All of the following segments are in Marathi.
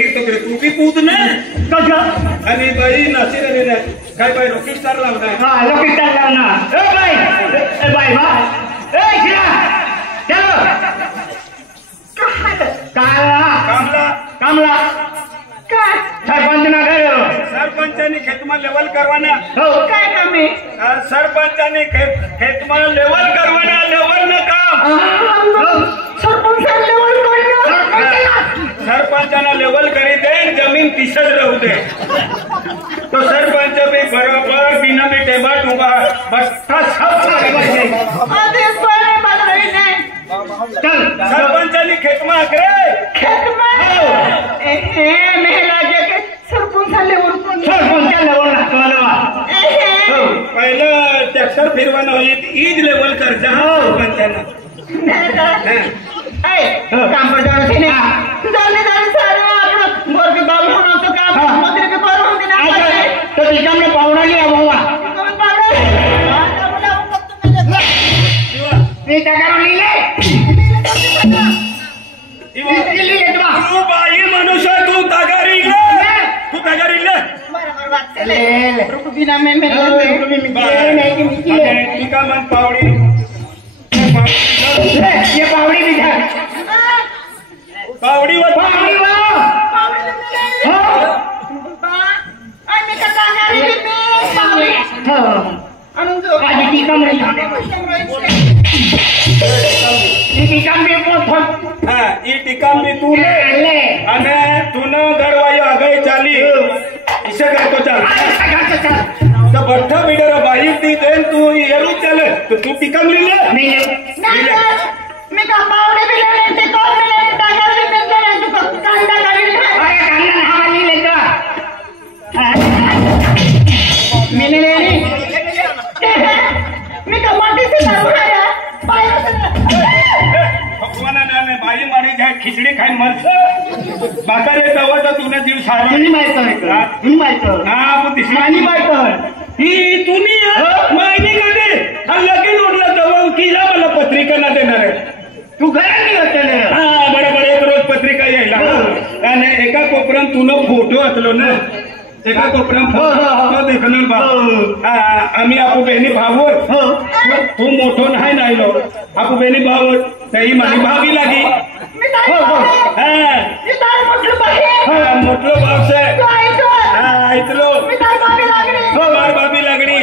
फिरतो तू बी कूद ना कसं आणि बाई नाची रे ना काय बाई रॉकेट स्टार लावणार हा रॉकेट स्टार लावणार ए बाई बाई बा ए शिरा चलो कामला कामला काय सरपंच ना काय सरपंचांनी खेतमा लेवल करवाना हो काय काम आहे सरपंचांनी खेतमा लेवल करवाना लेवल न काम सरपंच लेवल सरपंचांना लेवल करी दे जमीन तिसच राहू दे तो सरपंच भी बरोबर बिना भी टेबा टुबा बस्ता सब चल सरपंचांनी खेतमा करे खेतमा पहिलं ट्रॅक्टर फिरवाना होईल ईज लेवल कर जा सरपंचांना काम पर जाना चाहिए जाने जाने सारे आपण मोर के बाबू होना तो काम मंदिर के पर होते ना तो निकम ने पावड़ा लिया बाबा कौन पावड़ा बोला वक्त में देख ये टका ली ले तू बाई मनुष्य तू तगारी ले ले रुक बिना में टीका मन पावड़ी ये पावड़ी भी था पावड़ी वर पावड़ी आई में का गाड़ी में पावड़ी अनु जो आज टीका में टीका में बहुत हां ई टीका में तू ले અને तूने घरवायो आगे चाली इसे कर तो चल तो बट्ठा बिडर बाई दी देन तू येरू चले तो तू टीका ले नहीं मैं का पावड़े भी लेने थे तो मैं लेने टागर भी मिल गया तो कांदा गाड़ी ले आया कांदा हवा नहीं लेगा मैंने लेनी मैं का माटी से दारू आया पाया से भगवान ने बाई मारी जाए खिचड़ी खाई मरस बाकारे दवा तो तूने जीव सारा नहीं माहित हां वो दिसमानी माहित ही तुम्ही माहिती कधी लगीन ओढलं दवा किला मला पत्रिका ना देणार आहे तू घरात नाही होते ना हा बरोबर एक रोज पत्रिका यायला आणि एका कोपऱ्यात तुला फोटो असलो ना एका कोपऱ्यात फोटो देखणार बा आम्ही आपू बहिणी भाऊ तू मोठो नाही नाहीलो आपू बहिणी भाऊ तही माझी भावी लागी मोठलो भाव से ऐकलो मार भाभी लागणी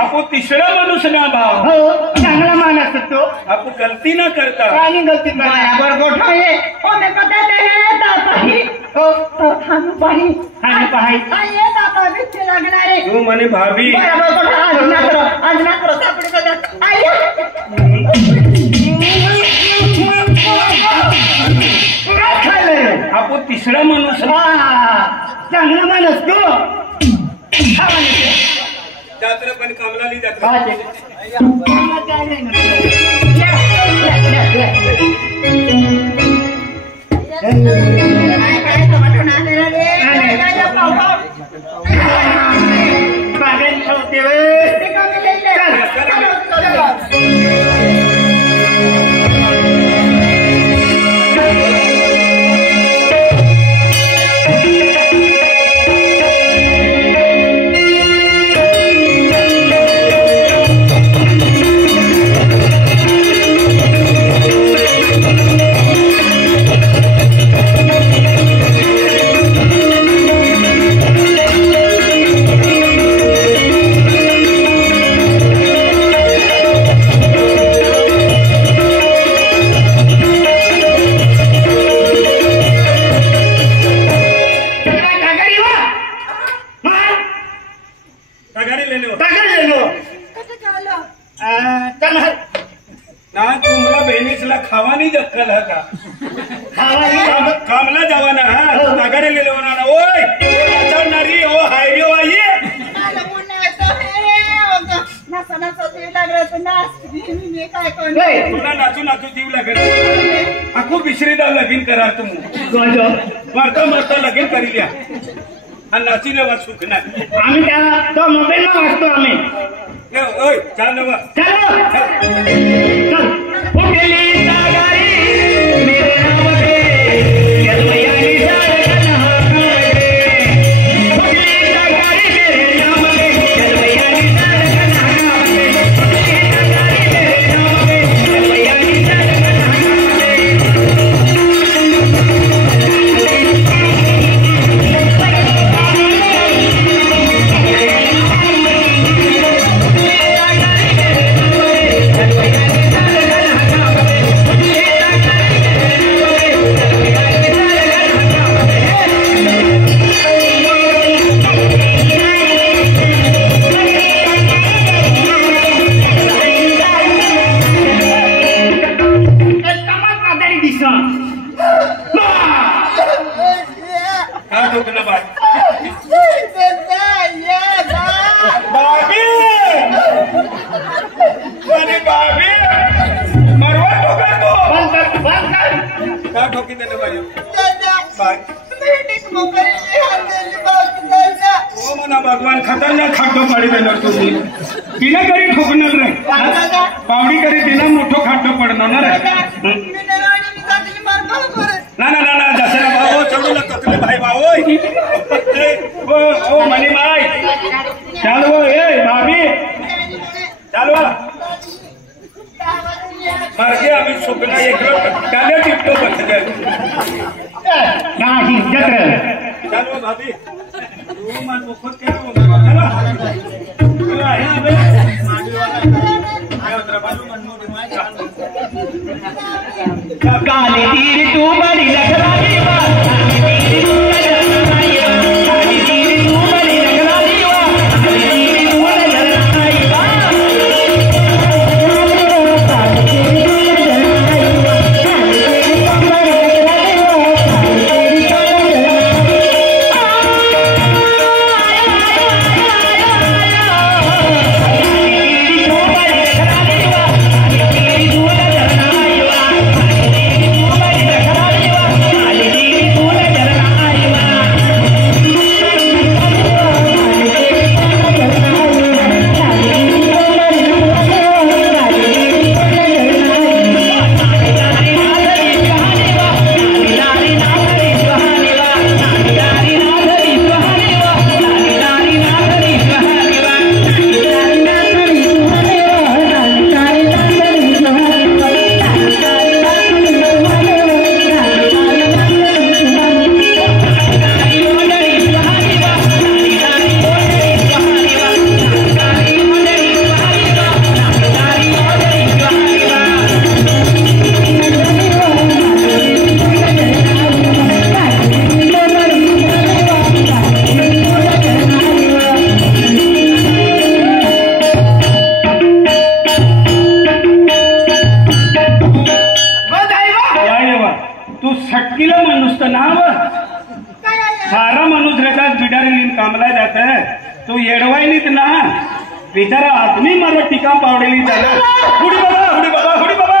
आपू तिसरा माणूस ना भाव चांगला माणूस तो आपू गलती ना करता काही गलती बरोबर गोठा ये ओ मैं कहते हैं तापाही ओ तो खानु पाही ये तापा बिचे लागणारे तू मने भाभी बरोबर गोठा आज ना करो सापडी कदा आया आपू तिसरा माणूस चांगला माणूस तो जात्रा पण कामला ली जात्रा खावानी दक्कल है का कामला जवाना हां नगरे ले लेवना ना ओय अच्छा नारी ओ हायवे आइए मला मुन्ना तो है नसा नसा जीव लागला तो नाच मी काय कोण तुला नाचू नाचू जीव लागला आखो बिश्रीदा लगीन करा तुम मरता मरता लगीन करी लिया आणि नाचीने वा सुख नाही आम्ही त्या तो मोबाईल मा वाचतो आम्ही ओय चाल नवा चल फुटली सागारी मेरे नाम पे यदवयानी सारखन हाकाटे फुटली सागारी मेरे नाम पे यदवयानी सारखन हाकाटे फुटली सागारी मेरे नाम पे यदवयानी सारखन भगवान खतरनाक खाटो पाडी देणार तुम्ही तिला करी ठोकणार नाही पावडी करी तिला मोठो खाटो पडणार ना ना ना ना दसरा भाऊ चढूला तकले भाई भाऊ ओ मनी माय चालू ए भाभी चालू मार्गे आम्ही सुकना एक काले टिपतो बस नाही जत्र चालू भाभी तू मन मुखत के चला आहे बे काले तीर तू बड़ी लखरानी बात काले तीर तू लखरानी काले तीर तू बड़ी लखरानी बात काले तीर तू लखरानी बात काले तीर तू लखरानी बात काले तीर तू सारा माणूस रेखात बिडारी लीन कामला जात तू येडवायनीत ना बिचारा आदमी मला टीका पावडेली त्याला हुडी बाबा हुडी बाबा हुडी बाबा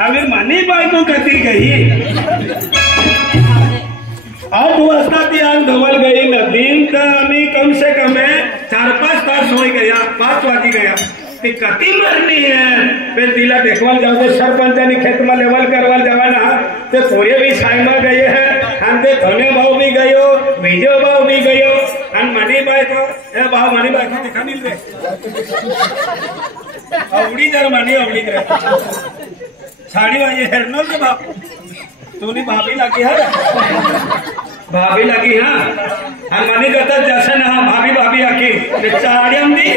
हमें मनी बायको करती गई 8 वाजता ती आज धवल गई नदीन तर आम्ही कम से कम 4-5 तास हो गया 5 वाजी गया ती कती मरनी है फिर तिला देखवाल जाओ सरपंचानी खेत में लेवल करवाल जवाना ते पोरे भी छाई में गए हैं हम ते धने भाव भी गयो विजय भाव भी गयो हम मनी बायको ए भाव मनी बायको दिखा मिल रे अवड़ी जर मनी अवड़ी रे साड़ी वाली हेरनल के बाप तूने भाभी लगी है भाभी लगी हाँ हम मनी कहता जैसे ना भाभी भाभी आके चाड़ियम दी